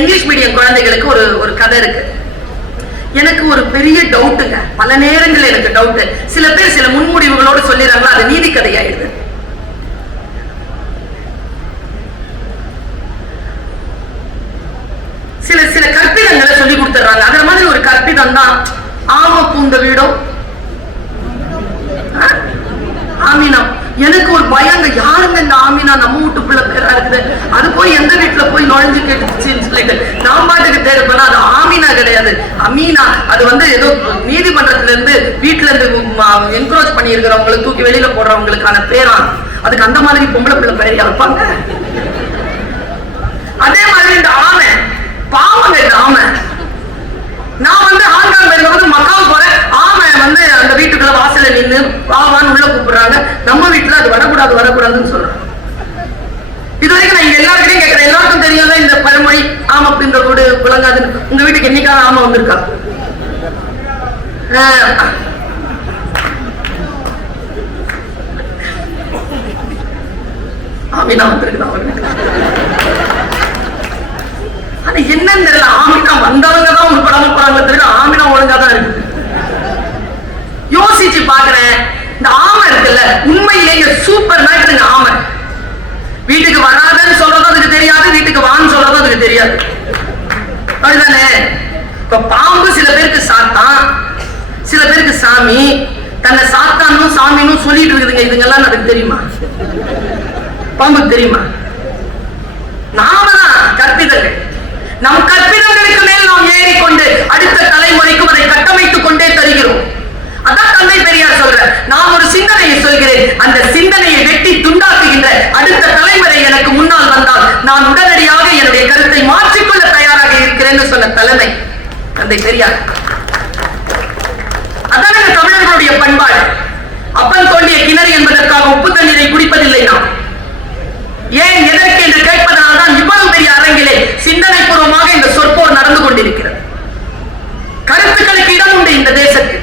English medium குழந்தைகளுக்கு ஒரு ஒரு கதை இருக்கு. எனக்கு ஒரு பெரிய டவுட்டுங்க பல நேரங்கள் எனக்கு டவுட்டு சில பேர் சில முன்முடிவுகளோடு சொல்லிடுறாங்களா அது நீதி கதையாயிடுது. சில சில கற்பிதங்களை சொல்லி கொடுத்துறாங்க அதுல மாதிரி ஒரு கற்பிதம் தான் ஆம பூந்த வீடும் ஆ? ஆமினா எனக்கு ஒரு பயங்க. யாருங்க இந்த ஆமினா நம்ம வீட்டுக்குள்ள பேரா இருக்குது அது போய் எந்த வீட்டுல போய் நுழைஞ்சு கேட்டுச்சுன்னு சொல்லிட்டு நான் பண்ணா அது ஆமீனா கிடையாது. அமீனா அது வந்து ஏதோ நீதிமன்றத்துல இருந்து வீட்டுல இருந்து என்கரேஜ் பண்ணி இருக்கிறவங்களுக்கு தூக்கி வெளியில போடுறவங்களுக்கான பேரா? அதுக்கு அந்த மாதிரி பொம்பளை பிள்ளை பெயர் இருப்பாங்க அதே மாதிரி இந்த ஆமை பாவங்க இந்த ஆமை. நான் வந்து ஆண்கால் வரும்போது மக்காவு போறேன். ஆமை வந்து அந்த வீட்டுக்குள்ள வாசல நின்னு வாவான்னு உள்ள கூப்பிடுறாங்க. நம்ம வீட்டுல அது வரக்கூடாது வரக்கூடாதுன்னு சொல்றாங்க. இது வரைக்கும் நான் இங்க எல்லாருக்கிட்டையும் கேட்கிறேன் எல்லாருக்கும் தெரியாத இந்த பழமொழி ஆமை அப்படின்ற வீடு விளங்காதுன்னு? உங்க வீட்டுக்கு என்னைக்காவது ஆமா வந்திருக்கா? ஆமினா ஆனா என்னன்னு தெரியல. ஆமினா வந்தவங்க தான் உட்படாம போறாங்க தெரியல. ஆமினா ஒழுங்கா தான் இருக்கு. யோசிச்சு பாக்குறேன். இந்த ஆமை இருக்குல்ல உண்மையிலேயே சூப்பர் மேட்ருங்க ஆமை. வீட்டுக்கு வராதுன்னு சொல்றதும் அதுக்கு தெரியாது வீட்டுக்கு வான்னு சொல்றதும் அதுக்கு தெரியாது. அப்படிதானே இப்ப பாம்பு சில பேருக்கு சாத்தான் சில பேருக்கு சாமி தன்னை சாத்தானும் சாமினும் சொல்லிட்டு இருக்குதுங்க. இதுங்கெல்லாம் அதுக்கு தெரியுமா? பாம்புக்கு தெரியுமா? நாம தான் கற்பிதங்கள். நம் கற்பிதங்களுக்கு மேல் நாம் ஏறிக்கொண்டு அடுத்த தலைமுறைக்கும் அதை கட்டமைத்துக் கொண்டே தருகிறோம். அதான் தந்தை பெரியார் சொல்ற நான் ஒரு சிந்தனையை சொல்கிறேன். அந்த சிந்தனையை வெட்டி துண்டாக்குகின்ற அடுத்த தலைமுறை எனக்கு முன்னால் வந்தால் நான் உடனடியாக என்னுடைய கருத்தை மாற்றிக்கொள்ள தயாராக இருக்கிறேன்னு சொன்ன தலைமை தந்தை பெரியார். அதான தமிழர்களுடைய பண்பாடு. அப்பன் தோண்டிய கிணறு என்பதற்காக உப்பு தண்ணீரை குடிப்பதில்லை நாம். ஏன் எதற்கு என்று கேட்பதனால் தான் இவ்வளவு பெரிய அரங்கிலே சிந்தனை பூர்வமாக இந்த சொற்போர் நடந்து கொண்டிருக்கிறது. கருத்துக்களுக்கு இடம் உண்டு இந்த தேசத்தில்.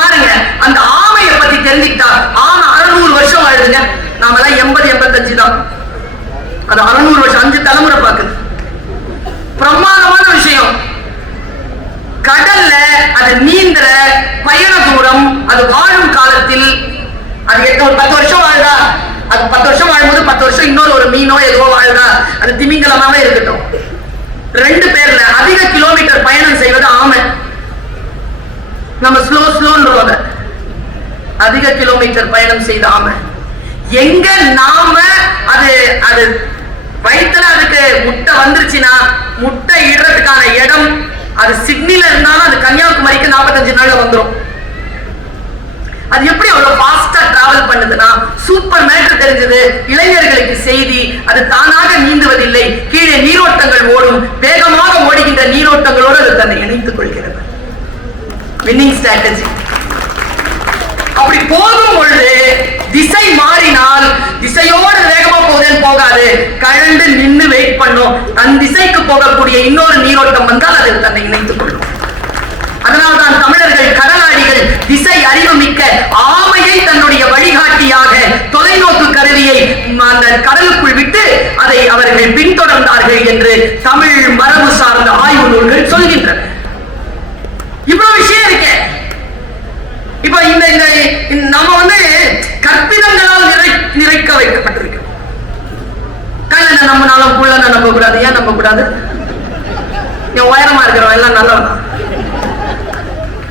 பாருங்க அந்த ஆமையை பத்தி தெரிஞ்சுக்கிட்டா ஆமை அறுநூறு வருஷம் வாழுதுங்க நாமெல்லாம் எண்பது எண்பத்தஞ்சு தான். அது அறுநூறு வருஷம் அஞ்சு தலைமுறை பாக்குது பிரமாதமான விஷயம். கடல்ல அது நீந்திர பயண தூரம் அது வாழும் காலத்தில் அது எட்டு ஒரு பத்து வருஷம் வாழுதா அது பத்து வருஷம் வாழும்போது பத்து வருஷம் இன்னொரு ஒரு மீனோ எதுவோ வாழுதா அது திமிங்கலமாவே இருக்கட்டும். ரெண்டு பேர்ல அதிக கிலோமீட்டர் பயணம் செய்வது ஆமை. நம்ம ஸ்லோ ஸ்லோன்றோம் அதிக கிலோமீட்டர் பயணம் செய்தாம. எங்க நாம அது அது வயிற்றுல அதுக்கு முட்டை வந்துருச்சுன்னா முட்டை இடுறதுக்கான இடம் அது சிட்னில இருந்தாலும் அது கன்னியாகுமரிக்கு நாற்பத்தஞ்சு நாள்ல வந்துடும் அது எப்படி அவ்வளவு ஃபாஸ்டா டிராவல் பண்ணுதுன்னா சூப்பர் மேட்டர் தெரிஞ்சது. இளைஞர்களுக்கு செய்தி அது தானாக நீந்துவதில்லை. கீழே நீரோட்டங்கள் ஓடும். வேகமாக ஓடுகின்ற நீரோட்டங்களோடு அது தன்னை இணைத்துக் கொள்கிறது. வின்னிங் ஸ்ட்ராட்டஜி அப்படி போகும் பொழுது திசை மாறினால் திசையோடு வேகமா போகுதுன்னு போகாது. கழண்டு நின்று வெயிட் பண்ணும். தன் திசைக்கு போகக்கூடிய இன்னொரு நீரோட்டம் வந்தால் அது தன்னை இணைத்துக் கொள்ளும். அதனால்தான் தமிழர்கள் கடலாடிகள் திசை அறிவு மிக்க ஆமையை தன்னுடைய வழிகாட்டியாக தொலைநோக்கு கருவியை அந்த கடலுக்குள் விட்டு அதை அவர்கள் பின்தொடர்ந்தார்கள் என்று தமிழ் மரபு சார்ந்த ஆய்வு நூல்கள் சொல்கின்றன இவ்வளவு விஷயம் இருக்கே இப்ப இந்த இந்த இந்த- நம்ம வந்து கற்பிதங்களால் நிறை நிறைக்க வைக்கப்பட்டிருக்கோம் கல்லனை நம்பினாலும் புள்ளனை நம்ப கூடாது ஏன் நம்ப கூடாது என் உயரமா இருக்கிறவன் எல்லாம் நல்லவன்?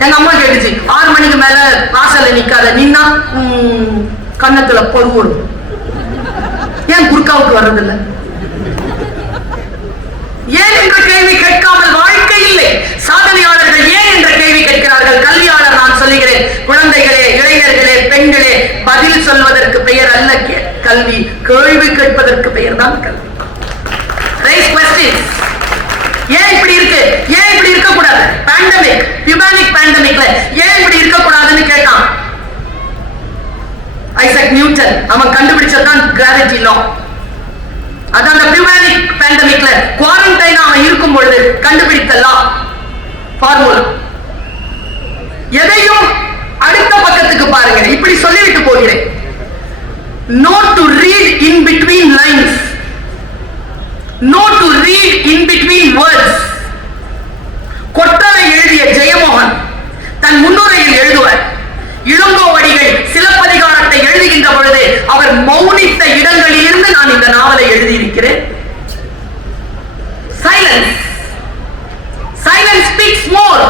எங்க அம்மா கேட்டுச்சு ஆறு மணிக்கு மேல வாசல்ல நிக்காத நின்னா ம், கன்னத்துல பொறுவோடு ஏன் குறுக்காவுக்கு வர்றதில்லை? ஏன் என்ற கேள்வி கேட்காமல் வாழ்க்கை இல்லை? சாதனையாளர்கள் ஏன் என்ற கேள்வி கேட்கிறார்கள்? கல்வியாளர் நான் சொல்லுகிறேன் குழந்தைகளே இளைஞர்களே பெண்களே பதில் சொல்வதற்கு பெயர் அல்ல கல்வி. கேள்வி கேட்பதற்கு பெயர் தான் கல்வி. ஏன் இப்படி இருக்கு? ஏன் இப்படி இருக்க கூடாது பேண்டமிக் ஹியூமனிக் பேண்டமிக்ல ஏன் இப்படி இருக்க கூடாதுன்னு கேட்டான். ஐசக் நியூட்டன் அவன் கண்டுபிடிச்சதான் கிராவிட்டி லா அதான் அந்த பேண்டமிக்ல குவாரண்டைன் அவன் இருக்கும் பொழுது கண்டுபிடித்தலாம் ஃபார்முலா எதையும் அடுத்த பக்கத்துக்கு பாருங்க இப்படி சொல்லிவிட்டு போகிறேன். Know to read in between lines know to read in between words கொட்டலை எழுதிய ஜெயமோகன் தன் முன்னுரையில் எழுதுவர் இளங்கோவடிகள் சிலப்பதிகாரத்தை எழுதுகின்ற பொழுது அவர் மௌனித்த இடங்களிலிருந்து நான் இந்த நாவலை எழுதியிருக்கிறேன். சைலன்ஸ் சைலன்ஸ் ஸ்பீக்ஸ் மோர்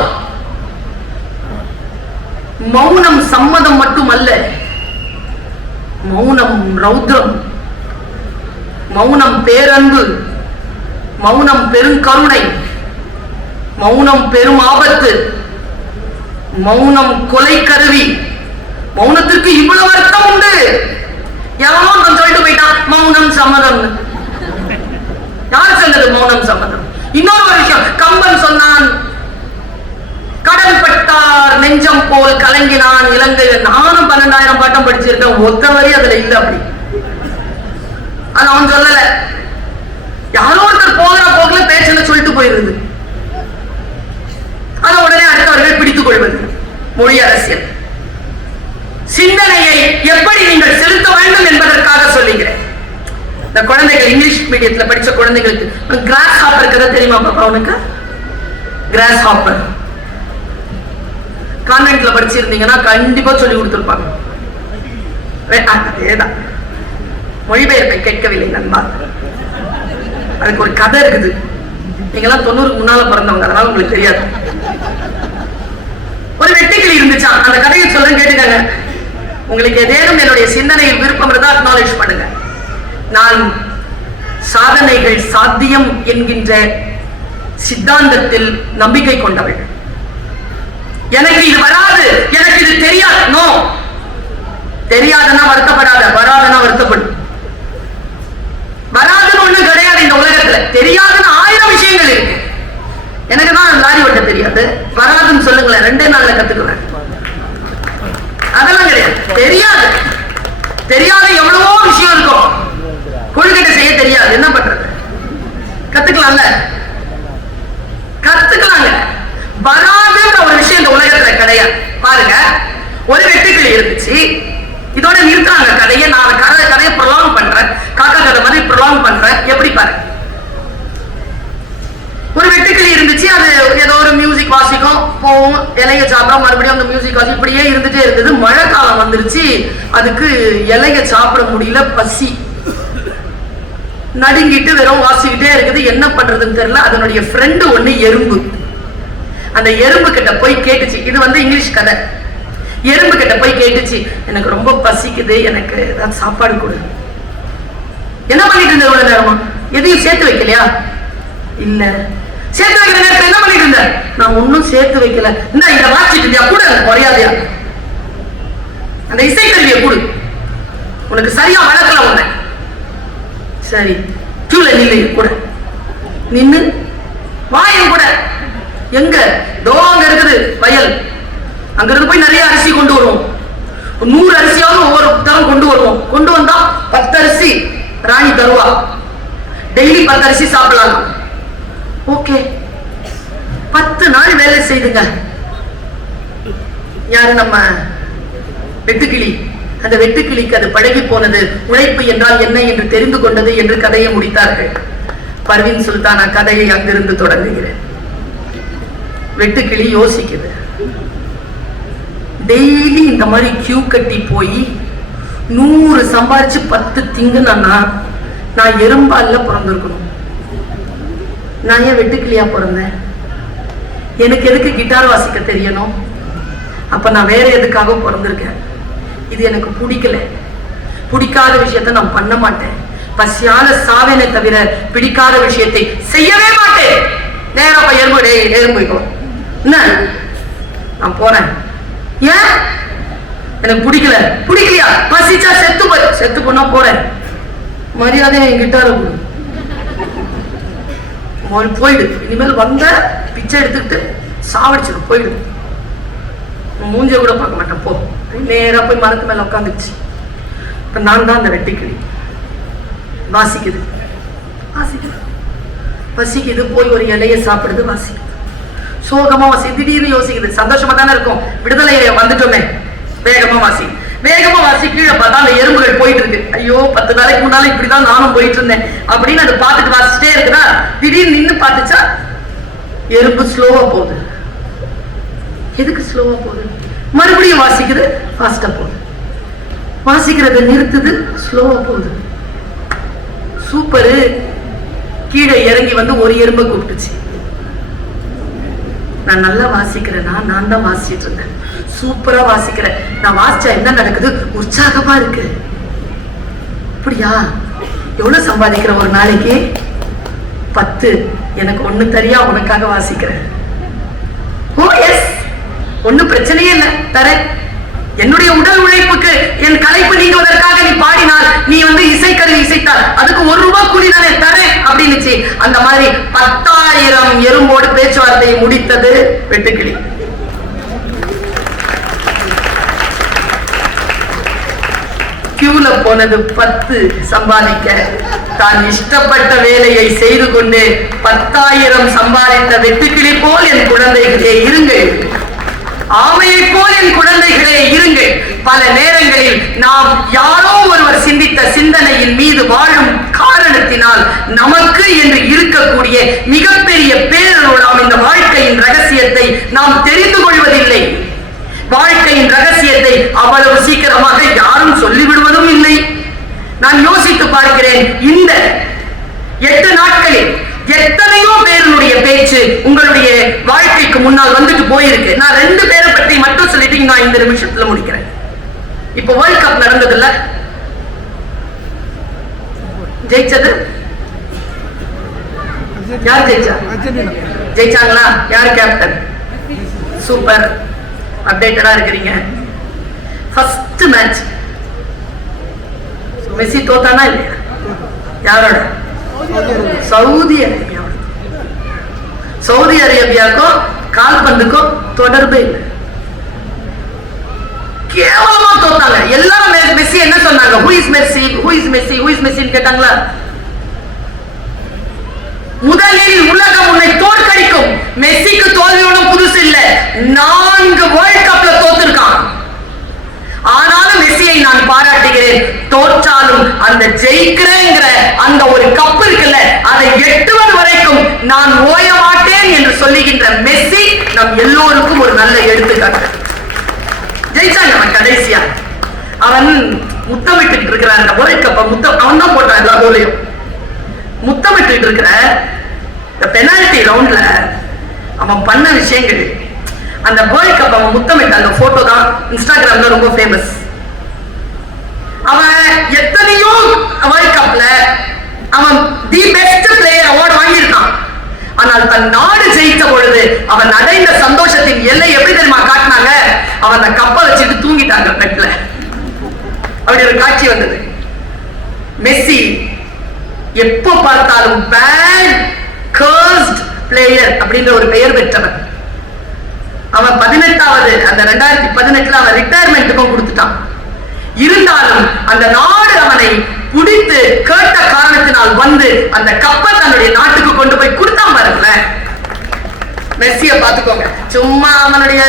மௌனம் சம்மதம் மட்டுமல்ல. மௌனம் ரௌத்ரம். மௌனம் பேரன்பு. மௌனம் பெருங்கருணை. மௌனம் பெரும் ஆபத்து. மௌனம் கொலை கருவி. மௌனத்திற்கு இவ்வளவு அர்த்தம் உண்டு. எவனோ ஒருத்தன் சொல்லிட்டு போயிட்டான் மௌனம் சம்மதம் யார் சொன்னது மௌனம் சம்மதம் இன்னொரு ஒரு விஷயம் கம்பன் சொன்னான் கடல் பட்டார் நெஞ்சம் போல் கலங்கினான் இலங்கை. நானும் பன்னெண்டாயிரம் பாட்டம் படிச்சிருக்கேன் ஒத்த வரி அதுல இல்ல அப்படி. ஆனா அவன் சொல்லல. யாரோ ஒருத்தர் போகிற போக்குல பேச்சுன்னு சொல்லிட்டு போயிருந்தது அதை உடனே அடுத்தவர்கள் பிடித்துக் கொள்வது. மொழி அரசியல். சிந்தனையை எப்படி நீங்கள் செலுத்த வேண்டும் என்பதற்காக சொல்லுகிறேன். இந்த குழந்தைகள் இங்கிலீஷ் மீடியத்துல படிச்ச குழந்தைகளுக்கு கிராஸ் ஹாப்பர் கதை தெரியுமா பாப்பா உனக்கு? கிராஸ் ஹாப்பர் கான்வென்ட்ல படிச்சிருந்தீங்கன்னா கண்டிப்பா சொல்லி கொடுத்துருப்பாங்க. அதேதான். மொழிபெயர்ப்பை கேட்கவில்லை நண்பா. அதுக்கு ஒரு கதை இருக்குது. நீங்கெல்லாம் தொண்ணூறுக்கு முன்னால பிறந்தவங்க அதனால உங்களுக்கு தெரியாது. ஒரு வெட்டுக்கிளி இருந்துச்சான் அந்த கதையை சொல்றேன் கேட்டுக்கங்க. உங்களுக்கு ஏதேனும் என்னுடைய சிந்தனையில் விருப்பம் இருந்தா அக்னாலேஜ் பண்ணுங்க. நான் சாதனைகள் சாத்தியம் என்கின்ற சித்தாந்தத்தில் நம்பிக்கை கொண்டவள். எனக்கு இது வராது. எனக்கு இது தெரியாது. நோ தெரியாதுன்னா வருத்தப்படாத. வராதுன்னா வருத்தப்படும் வராதுன்னு ஒண்ணு கிடையாது இந்த உலகத்துல. தெரியாதுன்னு ஆயிரம் விஷயங்கள் இருக்கு. எனக்கு தான் லாரி ஓட்ட தெரியாது. வராதுன்னு சொல்லுங்களேன். ரெண்டே நாள்ல கத்துக்குவேன். அதெல்லாம் கிடையாது. தெரியாது. தெரியாத எவ்வளவோ விஷயம் இருக்கும் கொழுக்கட்டை செய்ய தெரியாது என்ன பண்றது கத்துக்கலாம்ல? கத்துக்கலாங்க வராதுன்ற ஒரு விஷயம் இந்த உலகத்துல கிடையாது. பாருங்க ஒரு வெட்டுக்கிளி இருந்துச்சு. இதோட நிறுத்துறாங்க கதையை. நான் கதை கதையை ப்ரொலாங் பண்றேன். காக்கா கதை மாதிரி ப்ரொலாங் பண்றேன். எப்படி பாருங்க ஒரு வெட்டுக்கிளி இருந்துச்சு. அது ஏதோ ஒரு மியூசிக் வாசிக்கும். போகும் இலைய சாப்பிடும் மறுபடியும் அந்த மியூசிக் வாசி இப்படியே இருந்துட்டே இருந்தது. மழை காலம் வந்துருச்சு. அதுக்கு இலைய சாப்பிட முடியல. பசி. நடுங்கிட்டு வெறும் வாசிக்கிட்டே இருக்குது. என்ன பண்றதுன்னு தெரியல. அதனுடைய ஃப்ரெண்டு ஒண்ணு எறும்பு. அந்த எறும்பு கிட்ட போய் கேட்டுச்சு. இது வந்து இங்கிலீஷ் கதை. எறும்பு கிட்ட போய் கேட்டுச்சு. எனக்கு ரொம்ப பசிக்குது. எனக்கு ஏதாவது சாப்பாடு கொடு. என்ன பண்ணிட்டு இருந்த இவ்வளவு நேரமா? எதையும் சேர்த்து வைக்கலையா? இல்ல. சேர்த்து வைக்கிற நேரத்துல என்ன பண்ணிட்டு இருந்த? நான் ஒன்னும் சேர்த்து வைக்கல. என்ன இதை வாசிட்டு இருந்தியா? கூட மரியாதையா அந்த இசைக்கருவியை கொடு. உனக்கு சரியா வளர்க்கல உன்னை. சரி கியூல இல்லை கூட. நின்று வாயும் கூட. எங்க? தோ அங்க இருக்குது வயல். அங்க இருந்து போய் நிறைய அரிசி கொண்டு வருவோம். நூறு அரிசியாவது ஒவ்வொரு தரம் கொண்டு வருவோம். கொண்டு வந்தா பத்து அரிசி ராணி தருவா. டெய்லி பத்து அரிசி சாப்பிடலாம். ஓகே. பத்து நாள் வேலை செய்துங்க. யாரு நம்ம வெட்டுக்கிளி? அந்த வெட்டுக்கிளிக்கு அது பழகி போனது உழைப்பு என்றால் என்ன என்று தெரிந்து கொண்டது என்று கதையை முடித்தார்கள். பர்வீன் சுல்தானா கதையை அங்கிருந்து தொடங்குகிறேன். வெட்டுக்கிளி யோசிக்குது. டெய்லி இந்த மாதிரி கியூ கட்டி போய் நூறு சம்பாரிச்சு பத்து திங்குனா நான் எறும்பால்ல பிறந்திருக்கணும். நான் ஏன் வெட்டுக்கிளியா பிறந்தேன்? எனக்கு எதுக்கு கிட்டார் வாசிக்க தெரியணும்? அப்ப நான் வேற எதுக்காக பிறந்திருக்கேன்? இது எனக்கு பிடிக்கல. பிடிக்காத விஷயத்தை நான் பண்ண மாட்டேன். பசியால சாவேனே தவிர பிடிக்காத விஷயத்தை செய்யவே மாட்டேன். நேரம் போய் எறும்பு டேய் எறும்பு போய்க்கோ என்ன? நான் போறேன். ஏன்? எனக்கு பிடிக்கல. பிடிக்கலையா? பசிச்சா செத்து போய் செத்து போனா போறேன். மரியாதை என் இருக்கும் கொடு. போயிடு. இனிமேல் வந்த பிச்சை எடுத்துக்கிட்டு சாவடிச்சிடும் போயிடு. மூஞ்ச கூட பார்க்க மாட்டேன் போ. நேராக போய் மரத்து மேலே உட்காந்துச்சு இப்போ நான் தான் அந்த வெட்டிக்கிளி. வாசிக்குது. வாசிக்குது. பசிக்குது போய் ஒரு இலையை சாப்பிடுது வாசிக்குது. சோகமா வாசி திடீர்னு யோசிக்குது. சந்தோஷமா தானே இருக்கும். விடுதலை வந்துட்டோமே. வேகமா வாசி. வேகமா வாசி கீழே பார்த்தா அந்த எறும்புகள் போயிட்டு இருக்கு ஐயோ பத்து நாளைக்கு முன்னால இப்படிதான் நானும் போயிட்டு இருந்தேன் அப்படின்னு அதை பார்த்துட்டு வாசிச்சிட்டே இருக்குதா? திடீர்னு நின்று பார்த்துச்சா எறும்பு ஸ்லோவா போகுது. எதுக்கு ஸ்லோவா போகுது? மறுபடியும் வாசிக்குது ஃபாஸ்டா போகுது. வாசிக்கிறத நிறுத்துது ஸ்லோவா போகுது. சூப்பரு. கீழே இறங்கி வந்து ஒரு எறும்பை கூப்பிட்டுச்சு. நான் நல்லா வாசிக்கிறேன்னா நான் தான் வாசிச்சிட்டு இருந்தேன். சூப்பரா வாசிக்கிறேன். நான் வாசிச்சா என்ன நடக்குது? உற்சாகமா இருக்கு. அப்படியா? எவ்வளவு சம்பாதிக்கிற ஒரு நாளைக்கு? பத்து. எனக்கு ஒண்ணு தெரியா உனக்காக வாசிக்கிறேன். ஓ ஒன்னும் ஒண்ணும் பிரச்சனையே இல்லை. தரேன் என்னுடைய உடல் உழைப்புக்கு என் கலைப்பு நீங்குவதற்காக நீ பாடினால் நீ வந்து இசைக்கருவி இசைத்தால் அதுக்கு ஒரு ரூபாய் கூலி தானே தரேன் அப்படின்னுச்சு. அந்த மாதிரி பத்தாயிரம் எறும்போடு பேச்சுவார்த்தையை முடித்தது வெட்டுக்கிளி. கியூல போனது பத்து சம்பாதிக்க. தான் இஷ்டப்பட்ட வேலையை செய்து கொண்டு பத்தாயிரம் சம்பாதித்த வெட்டுக்கிளி போல் என் குழந்தைகளே இருங்கள். ஆமையை போல் என் குழந்தைகளே இருங்கள். பல நேரங்களில் நாம் யாரோ ஒருவர் சிந்தித்த சிந்தனையின் மீது வாழும் காரணத்தினால் நமக்கு என்று இருக்கக்கூடிய மிகப்பெரிய பேரருளாம் இந்த வாழ்க்கையின் ரகசியத்தை நாம் தெரிந்து கொள்வதில்லை. வாழ்க்கையின் ரகசியத்தை அவ்வளவு சீக்கிரமாக யாரும் சொல்லிவிடுவதும் இல்லை. நான் யோசித்து பார்க்கிறேன் இந்த எட்டு நாட்களில் எத்தனையோ பேருடைய பேச்சு உங்களுடைய வாழ்க்கைக்கு முன்னால் வந்துட்டு போயிருக்கு. நான் ரெண்டு பேரை பற்றி மட்டும் சொல்லிட்டு நான் இந்த நிமிஷத்துல முடிக்கிறேன். இப்ப வேர்ல்ட் கப் நடந்ததுல்ல? ஜெயிச்சது? யார் ஜெயிச்சா? ஜெயிச்சாங்களா? யார் கேப்டன் சூப்பர் அப்டேட்டடா இருக்கிறீங்க. ஃபர்ஸ்ட் மேட்ச் மெஸ்ஸி தோத்தானா இல்லையா? யாரோட? Saudi Arabia. சவுதி அரேபியாக்கும் கால்பந்துக்கும் தொடர்பே இல்லை. கேவலமா தோத்தாங்க. எல்லாரும் மெஸ்ஸி என்ன சொன்னாங்க? Who is Messi who is Messi who is மெஸ்ஸின்னு கேட்டாங்களா? முதலில் உலகம் உன்னை தோற்கடிக்கும். மெஸ்ஸிக்கு தோல்வி ஒண்ணும் புதுசு இல்லை. நான்கு வேர்ல்ட் கப்ல தோத்திருக்கான் வெற்றியை நான் பாராட்டுகிறேன். தோற்றாலும் அந்த ஜெயிக்கிறேங்கிற அந்த ஒரு கப்பு இருக்குல்ல அதை எட்டுவது வரைக்கும் நான் ஓய மாட்டேன் என்று சொல்லுகின்ற மெஸ்ஸி நம் எல்லோருக்கும் ஒரு நல்ல எடுத்துக்காட்டு. ஜெயிச்சாங்க அவன் கடைசியா. அவன் முத்தமிட்டு இருக்கிறான். அந்த வேர்ல்ட் கப்ப முத்தம் அவன் தான் போட்டான் எல்லா கோலையும் முத்தமிட்டு இருக்கிற இந்த பெனால்டி ரவுண்ட்ல அவன் பண்ண விஷயங்கள். அந்த வேர்ல்ட் கப் அவன் முத்தமிட்ட அந்த போட்டோ தான். இன்ஸ்டாகிராம்ல ரொம்ப ஃபேமஸ் அவன் எத்தனையோ வேர்ல்ட் கப்ல அவன் தி பெஸ்ட் பிளேயர் அவார்டு வாங்கியிருக்கான். ஆனால் தன் நாடு ஜெயித்த பொழுது அவன் அடைந்த சந்தோஷத்தின் எல்லை எப்படி தெரியுமா காட்டினாங்க? அவன் அந்த கப்பை வச்சுட்டு தூங்கிட்டாங்க பெட்ல அப்படி ஒரு காட்சி வந்தது. மெஸ்ஸி எப்போ பார்த்தாலும் பேட் கர்ஸ்ட் பிளேயர் அப்படின்ற ஒரு பெயர் பெற்றவன். அவன் பதினெட்டாவது அந்த ரெண்டாயிரத்தி பதினெட்டுல அவன் ரிட்டையர்மெண்ட்டுக்கும் கொடுத்துட்டான். இருந்தாலும் அந்த நாடு அவனை குடித்து கேட்ட காரணத்தினால் வந்து அந்த கப்பை தன்னுடைய நாட்டுக்கு கொண்டு போய் கொடுத்தான் பாருங்களேன். மெஸ்ஸிய பாத்துக்கோங்க சும்மா அவனுடைய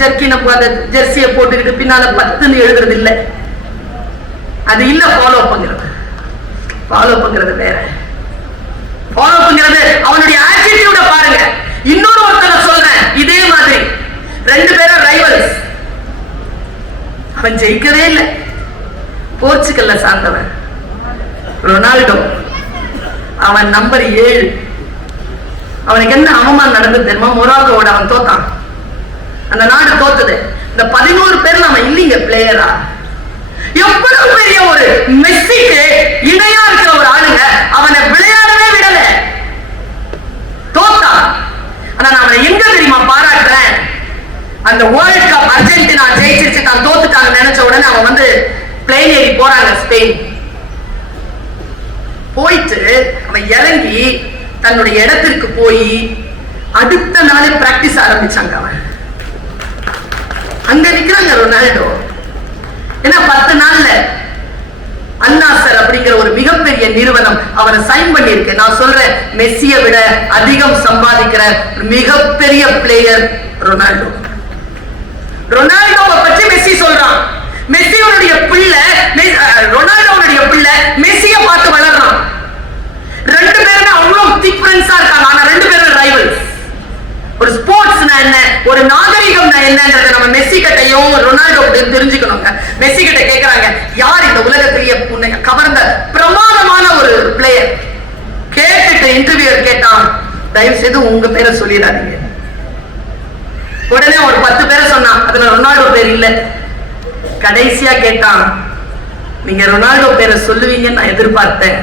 ஜர்க்கின அந்த ஜெர்சிய போட்டுக்கிட்டு பின்னால பத்துன்னு எழுதுறது இல்ல. அது இல்ல ஃபாலோ பண்ணுறது ஃபாலோ பண்ணுறது வேற. ஃபாலோ பண்ணுறது அவனுடைய ஆட்டிடியூட பாருங்க. இன்னொரு ஒருத்தனை சொல்றேன். இதே மாதிரி. ரெண்டு பேரும் ரைவல்ஸ் அவன் ஜெயிக்கவே இல்லை. போர்ச்சுகல்ல சார்ந்தவன். ரொனால்டோ. அவன் நம்பர் ஏழு. அவனுக்கு என்ன அவமானம் நடந்தது தெரியுமா? மொராக்கோட அவன் தோத்தான். அந்த நாடு தோத்தது. இந்த பதினோரு பேர்ல அவன் இல்லைங்க பிளேயரா எவ்வளவு பெரிய ஒரு மெஸ்ஸிக்கு இணையா இருக்கிற ஒரு ஆளுங்க அவனை விளையாடவே விடல. தோத்தான். ஆனா நான் அவனை எங்க தெரியுமா பாராட்டு அந்த வேர்ல்ட் கப் அர்ஜென்டினா ஜெயிச்சிருச்சு தான் தோத்துட்டாங்க நினைச்ச உடனே அவன் வந்து பிளேன் ஏறி போறாங்க ஸ்பெயின். போயிட்டு அவன் இறங்கி தன்னுடைய இடத்திற்கு போய் அடுத்த நாளே பிராக்டிஸ் ஆரம்பிச்சாங்க அவன் அங்க நிக்கிறாங்க ரொனால்டோ. ஏன்னா பத்து நாள்ல அன்னாசர் அப்படிங்கிற ஒரு மிகப்பெரிய நிறுவனம் அவரை சைன் பண்ணியிருக்கு. நான் சொல்றேன் மெஸ்ஸியை விட அதிகம் சம்பாதிக்கிற ஒரு மிகப்பெரிய பிளேயர் ரொனால்டோ. ரொனால்டோவை பற்றி மெஸ்ஸி சொல்றான். மெஸ்ஸியோனுடைய பிள்ளை ரொனால்டோனுடைய பிள்ளை மெஸ்ஸிய பார்த்து வளர்றான். ரெண்டு பேருமே அவ்வளவு திக் ஃப்ரெண்ட்ஸா இருக்காங்க. ஆனா ரெண்டு பேரும் ரைவல்ஸ் ஒரு ஸ்போர்ட்ஸ்னா என்ன ஒரு நாகரிகம்னா என்னன்றத நம்ம மெஸ்ஸி கிட்டையும் ரொனால்டோ தெரிஞ்சுக்கணுங்க. மெஸ்ஸி கிட்ட கேட்கறாங்க யார் இந்த உலகத்திலேயே கவர்ந்த பிரமாதமான ஒரு பிளேயர் கேட்டுட்டு இன்டர்வியூர் கேட்டான் தயவு செய்து உங்க பேரை சொல்லிடாதீங்க. உடனே ஒரு பத்து சொன்னான் அதுல ரொனால்டோ பேர் இல்ல. கடைசியா கேட்டான். நீங்க ரொனால்டோ பேரை சொல்லுவீங்கன்னு நான் எதிர்பார்த்தேன்.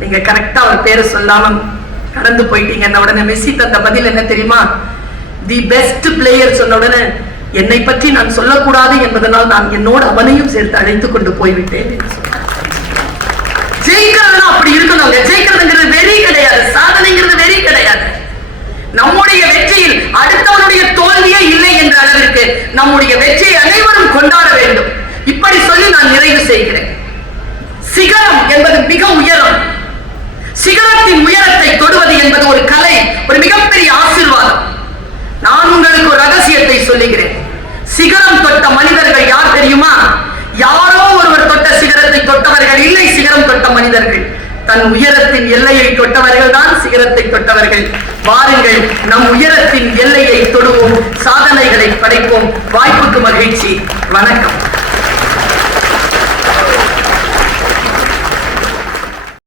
நீங்க கரெக்டா அவர் பேரை சொல்லாம கடந்து போயிட்டீங்க. உடனே மெஸ்ஸி தந்த பதில் என்ன தெரியுமா? தி பெஸ்ட் பிளேயர் சொன்ன உடனே என்னை பற்றி நான் சொல்லக்கூடாது என்பதனால் நான் என்னோட அவனையும் சேர்த்து அழைத்து கொண்டு போய்விட்டேன் ஜெயிக்கிறதுனா அப்படி இருக்கணுங்க. ஜெயிக்கிறதுங்கிறது வெறி கிடையாது. சாதனைங்கிறது வெறி கிடையாது. நம்முடைய வெற்றியில் அடுத்தவனுடைய தோல்வியே இல்லை என்ற அளவிற்கு நம்முடைய வெற்றியை அனைவரும் கொண்டாட வேண்டும். இப்படி சொல்லி நான் நிறைவு செய்கிறேன். சிகரம் என்பது மிக உயரம். சிகரத்தின் உயரத்தை தொடுவது என்பது ஒரு கலை ஒரு மிகப்பெரிய ஆசீர்வாதம். நான் உங்களுக்கு ஒரு ரகசியத்தை சொல்லுகிறேன். சிகரம் தொட்ட மனிதர்கள் யார் தெரியுமா? யாரோ ஒருவர் தொட்ட சிகரத்தை தொட்டவர்கள் இல்லை சிகரம் தொட்ட மனிதர்கள். தன் உயரத்தின் எல்லையை தொட்டவர்கள் தான் சிகரத்தை தொட்டவர்கள். வாருங்கள் நம் உயரத்தின் எல்லையை தொடுவோம் சாதனைகளை படைப்போம். வாய்ப்புக்கு மகிழ்ச்சி. வணக்கம்.